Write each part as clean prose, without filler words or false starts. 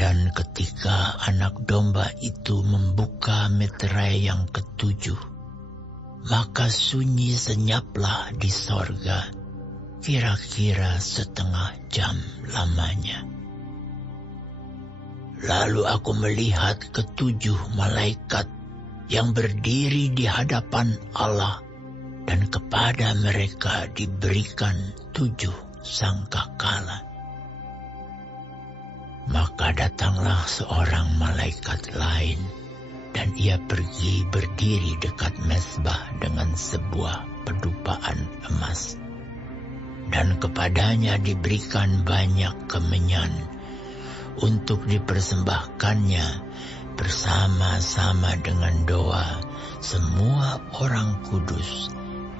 Dan ketika anak domba itu membuka meterai yang ketujuh, maka sunyi senyaplah di sorga, kira-kira setengah jam lamanya. Lalu aku melihat ketujuh malaikat yang berdiri di hadapan Allah, dan kepada mereka diberikan 7 sangkakala. Maka datanglah seorang malaikat lain, dan ia pergi berdiri dekat mezbah dengan sebuah pedupaan emas. Dan kepadanya diberikan banyak kemenyan untuk dipersembahkannya bersama-sama dengan doa semua orang kudus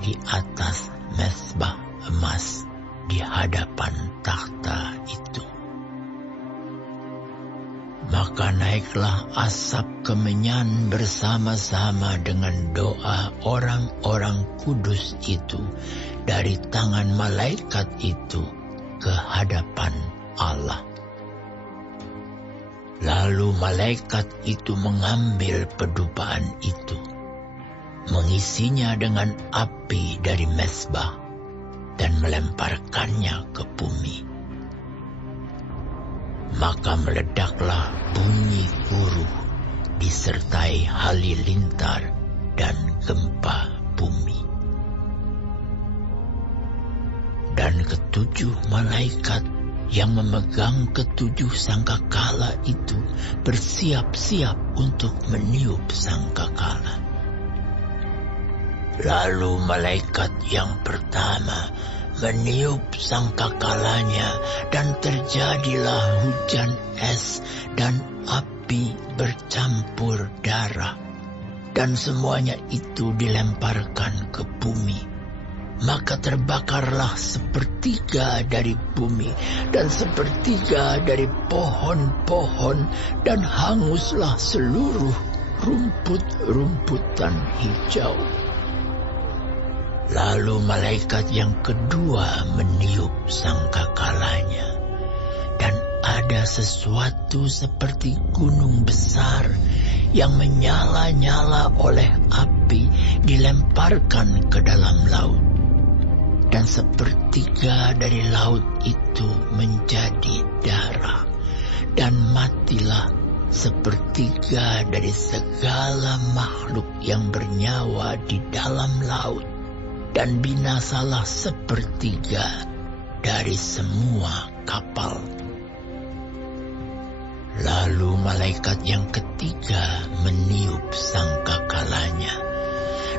di atas mezbah emas di hadapan takhta itu. Maka naiklah asap kemenyan bersama-sama dengan doa orang-orang kudus itu dari tangan malaikat itu ke hadapan Allah. Lalu malaikat itu mengambil pedupaan itu, mengisinya dengan api dari mezbah, dan melemparkannya ke bumi. Maka meledaklah bunyi guruh disertai halilintar dan gempa bumi. Dan ketujuh malaikat yang memegang ketujuh sangkakala itu bersiap-siap untuk meniup sangkakala. Lalu malaikat yang pertama meniup sangkakalanya, dan terjadilah hujan es dan api bercampur darah, dan semuanya itu dilemparkan ke bumi. Maka terbakarlah 1/3 dari bumi dan 1/3 dari pohon-pohon, dan hanguslah seluruh rumput-rumputan hijau. Lalu malaikat yang kedua meniup sangkakalanya, dan ada sesuatu seperti gunung besar yang menyala-nyala oleh api dilemparkan ke dalam laut. Dan 1/3 dari laut itu menjadi darah, dan matilah 1/3 dari segala makhluk yang bernyawa di dalam laut, dan binasalah 1/3 dari semua kapal. Lalu malaikat yang ketiga meniup sangkakalanya,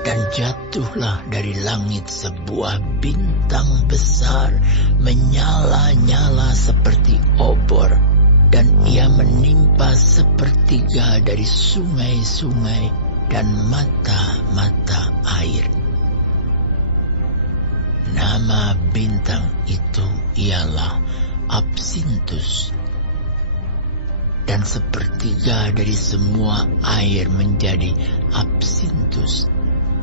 dan jatuhlah dari langit sebuah bintang besar menyala-nyala seperti obor, dan ia menimpa 1/3 dari sungai-sungai dan mata-mata air. Nama bintang itu ialah Absintus. Dan 1/3 dari semua air menjadi absintus,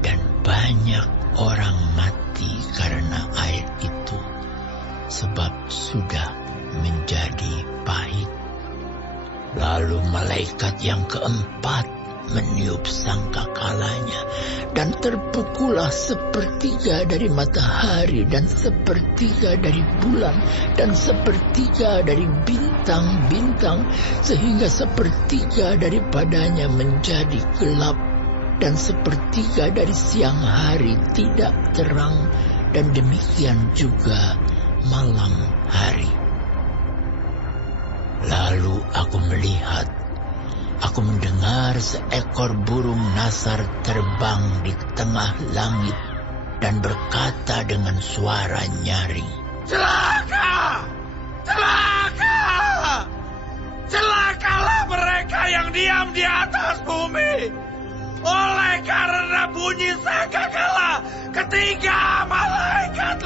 dan banyak orang mati karena air itu, sebab sudah menjadi pahit. Lalu malaikat yang keempat meniup sangkakalanya, dan terpukullah 1/3 dari matahari, dan 1/3 dari bulan, dan 1/3 dari bintang-bintang, sehingga 1/3 daripadanya menjadi gelap, dan 1/3 dari siang hari tidak terang, dan demikian juga malam hari. Lalu aku melihat, aku mendengar seekor burung nasar terbang di tengah langit dan berkata dengan suara nyaring, "Celaka! Celaka! Celakalah mereka yang diam di atas bumi, oleh karena bunyi sangkakala ketiga malaikat